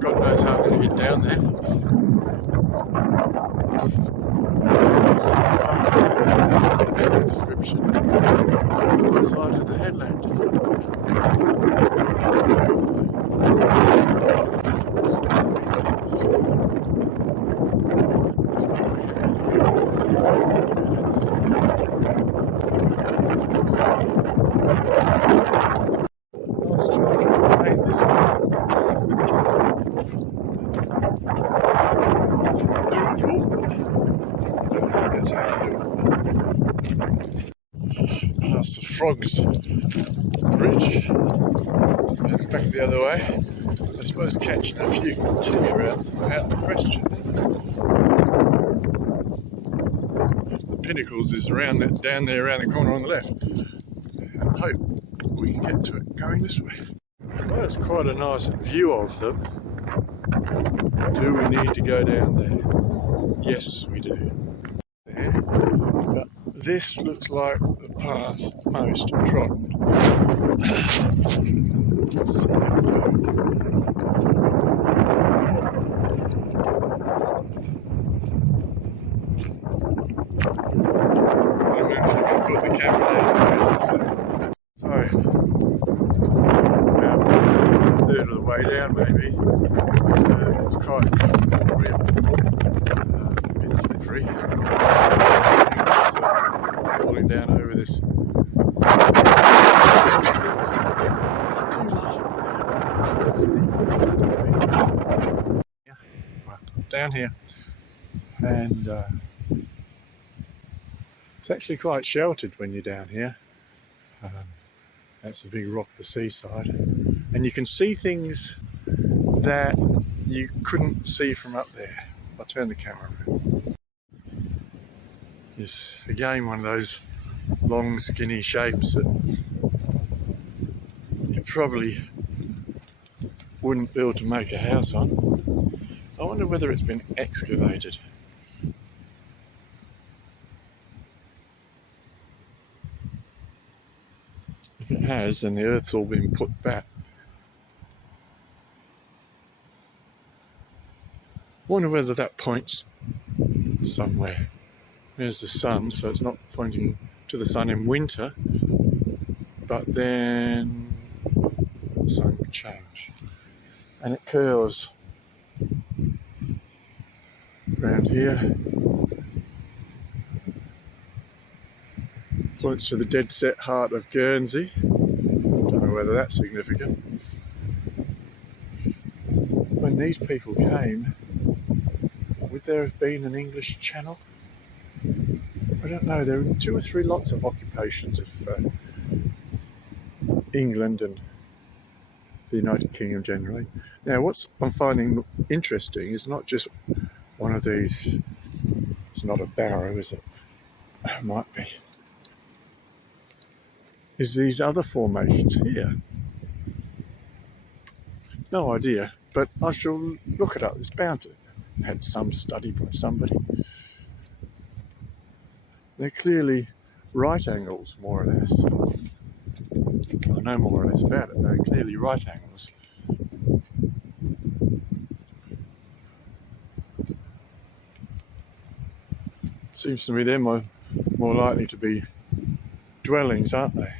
God knows how I'm going to get down there. Description. The side of the headland. Nice to rain this way. I think that's how you do it. Past the Frogs Bridge, and back the other way. I suppose catching a few continue-rounds is out of the question. The Pinnacles is around that, down there around the corner on the left. I hope we can get to it going this way. Well, it's quite a nice view of them. Do we need to go down there? Yes, we do. There. But this looks like the path most trodden. I'm actually going to put the camera down. So, about a third of the way down maybe. It's quite real, a bit slippery. So, falling down over this. Yeah, well, down here, and it's actually quite sheltered when you're down here. That's the big rock, the seaside, and you can see things that you couldn't see from up there. I'll turn the camera around. It's again one of those long skinny shapes that you probably wouldn't build to make a house on. I wonder whether it's been excavated. If it has, then the earth's all been put back. I wonder whether that points somewhere. There's the sun, so it's not pointing to the sun in winter, but then the sun would change. And it curls around here, points to the dead set heart of Guernsey. Don't know whether that's significant. When these people came, would there have been an English Channel? I don't know. There are 2 or 3 lots of occupations of England and the United Kingdom generally. Now, what I'm finding interesting is not just one of these. It's not a barrow, is it? It might be. Is these other formations here? No idea, but I shall look it up. It's bound to have had some study by somebody. They're clearly right angles, more or less. I know more or less about it. They're clearly right angles. Seems to me they're more likely to be dwellings, aren't they?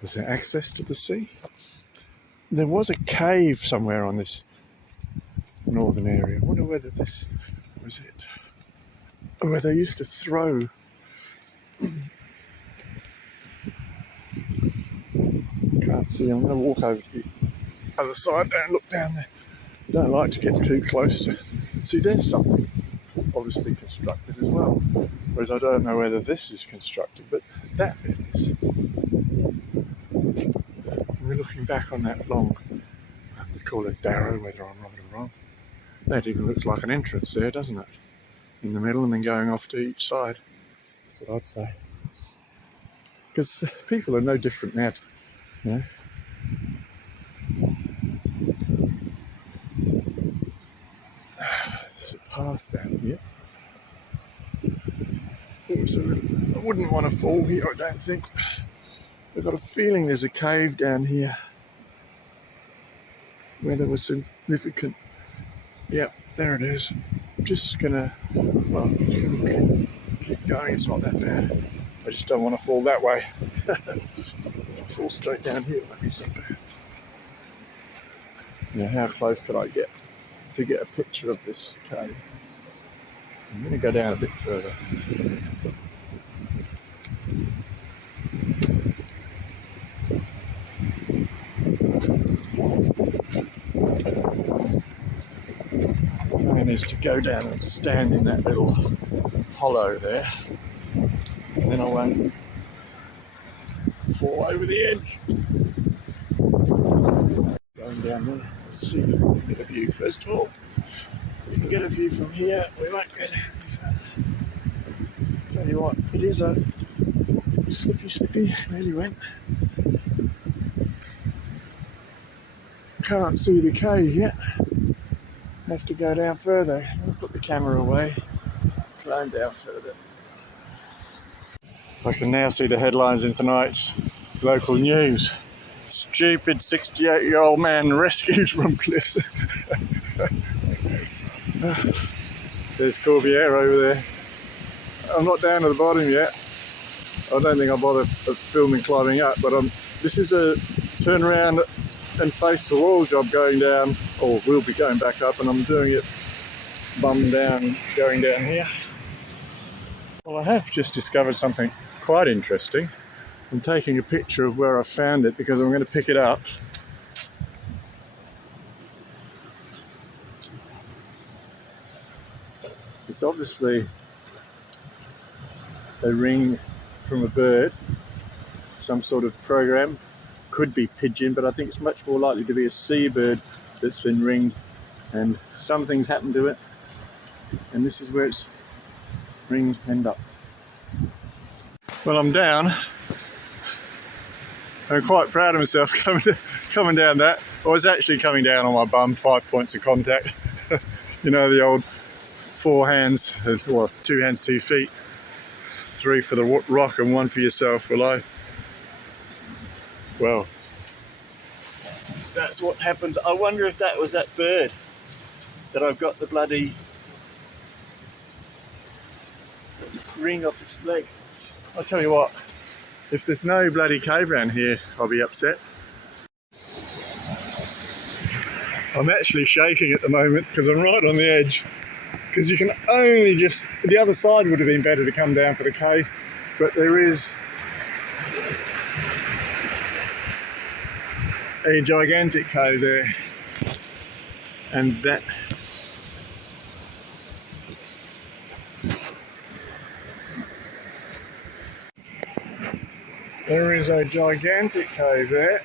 Was there access to the sea? There was a cave somewhere on this northern area. I wonder whether this was it. Where they used to throw can't see. I'm going to walk over to the other side and look down there. Don't like to get too close to. See, there's something obviously constructed as well. Whereas I don't know whether this is constructed, but that bit is. We're looking back on that long, we call it barrow, whether I'm right or wrong. That even looks like an entrance there, doesn't it? In the middle and then going off to each side. That's what I'd say. Because people are no different now, you know. There's a path down here. I wouldn't want to fall here, I don't think. I've got a feeling there's a cave down here where there was significant. Yep, there it is. I'm just gonna, well, keep going. It's not that bad. I just don't want to fall that way. If I fall straight down here, it won't be so bad. Now, how close could I get to get a picture of this cave? I'm going to go down a bit further. The plan is to go down and stand in that little hollow there, and then I won't fall over the edge. Going down there, let's see if we can get a view. First of all, we can get a view from here. We won't get any further. Tell you what, it is a slippy, nearly went. Can't see the cave yet. Have to go down further. I'll put the camera away, climb down further. I can now see the headlines in tonight's local news. Stupid 68-year-old man rescued from cliffs. There's Corbière over there. I'm not down to the bottom yet. I don't think I'll bother filming climbing up, but this is a turn around and face the wall job going down, or we'll be going back up, and I'm doing it bum down, going down here. Well, I have just discovered something quite interesting. I'm taking a picture of where I found it because I'm going to pick it up. It's obviously a ring from a bird, some sort of program. Could be pigeon, but I think it's much more likely to be a seabird that's been ringed, and something's happened to it, and this is where its rings end up. Well, I'm down. I'm quite proud of myself coming down that. I was actually coming down on my bum, 5 points of contact. You know, the old 4 hands, well, 2 hands, 2 feet, 3 for the rock and 1 for yourself. Well, that's what happens. I wonder if that was that bird that I've got the bloody ring off its leg. I'll tell you what, if there's no bloody cave around here, I'll be upset. I'm actually shaking at the moment because I'm right on the edge. Because you can only just, the other side would have been better to come down for the cave, but there is a gigantic cave there, and that there is a gigantic cave there,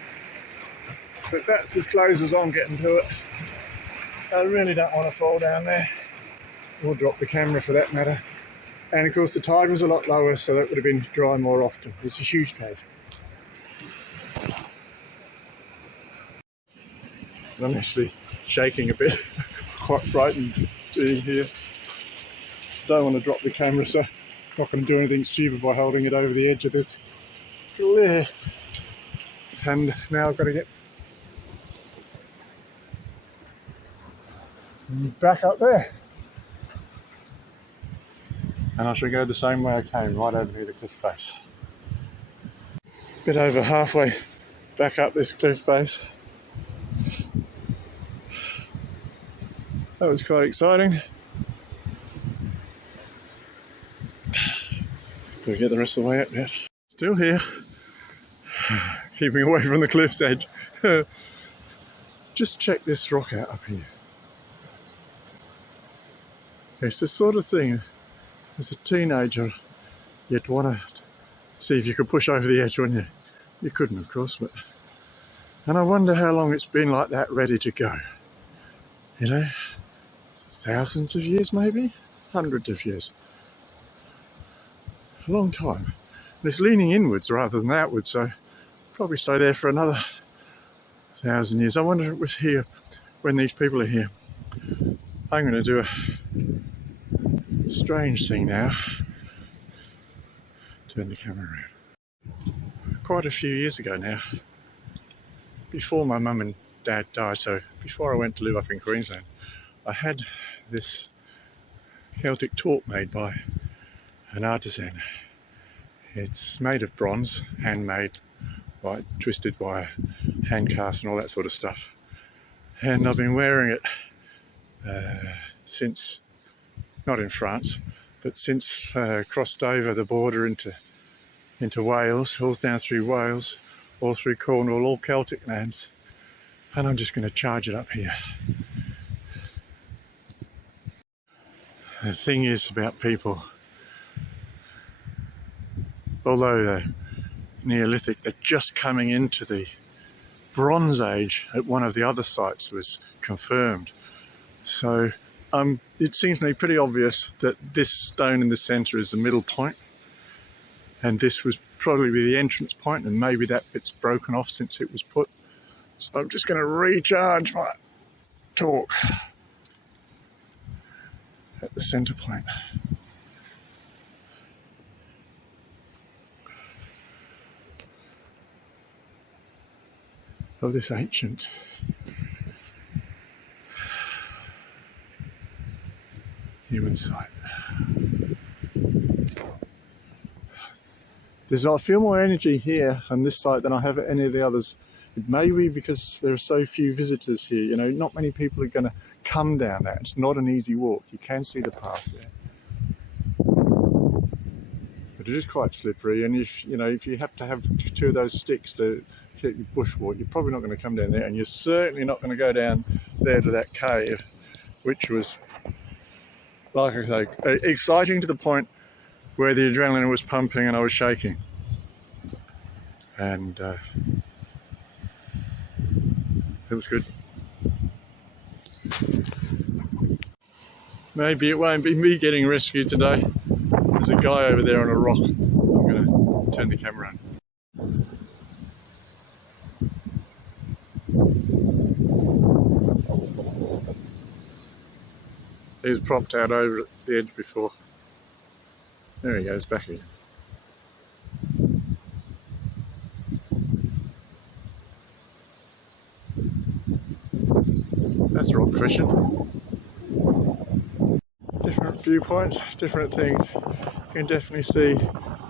but that's as close as I'm getting to it. I really don't want to fall down there, or drop the camera for that matter. And of course the tide was a lot lower, so that would have been dry more often. It's a huge cave. I'm actually shaking a bit, quite frightened being here. Don't want to drop the camera, so I'm not going to do anything stupid by holding it over the edge of this cliff. And now I've got to get back up there. And I shall go the same way I came, right over near the cliff face. Bit over halfway back up this cliff face. That was quite exciting. Do we get the rest of the way up yet? Still here, keeping away from the cliff's edge. Just check this rock out up here. It's the sort of thing, as a teenager, you'd want to see if you could push over the edge, wouldn't you? You couldn't, of course, but... And I wonder how long it's been like that, ready to go. You know? Thousands of years, maybe? Hundreds of years. A long time. And it's leaning inwards rather than outwards, so probably stay there for another 1,000 years. I wonder if it was here when these people are here. I'm going to do a strange thing now. Turn the camera around. quite a few years ago now, before my mum and dad died, so before I went to live up in Queensland, I had this Celtic torque made by an artisan. It's made of bronze, handmade, like twisted wire, hand cast and all that sort of stuff. And I've been wearing it since, not in France, but since crossed over the border into Wales, all down through Wales, all through Cornwall, all Celtic lands. And I'm just going to charge it up here. The thing is about people, although they're Neolithic, they're just coming into the Bronze Age at one of the other sites was confirmed. So it seems to me pretty obvious that this stone in the centre is the middle point, and this was probably the entrance point, and maybe that bit's broken off since it was put. So I'm just going to recharge my torque at the centre point. Of this ancient human site. I feel more energy here on this site than I have at any of the others. It may be because there are so few visitors here. You know, not many people are going to come down that. It's not an easy walk. You can see the path there, but it is quite slippery. And if you have to have two of those sticks to hit your bushwalk, you're probably not going to come down there, and you're certainly not going to go down there to that cave, which was, like I say, exciting to the point where the adrenaline was pumping and I was shaking. And it was good. Maybe it won't be me getting rescued today. There's a guy over there on a rock. I'm going to turn the camera on. He was propped out over at the edge before. There he goes, back again. That's rock fishing. Different viewpoints, different things. You can definitely see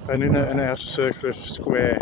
an inner and outer circular square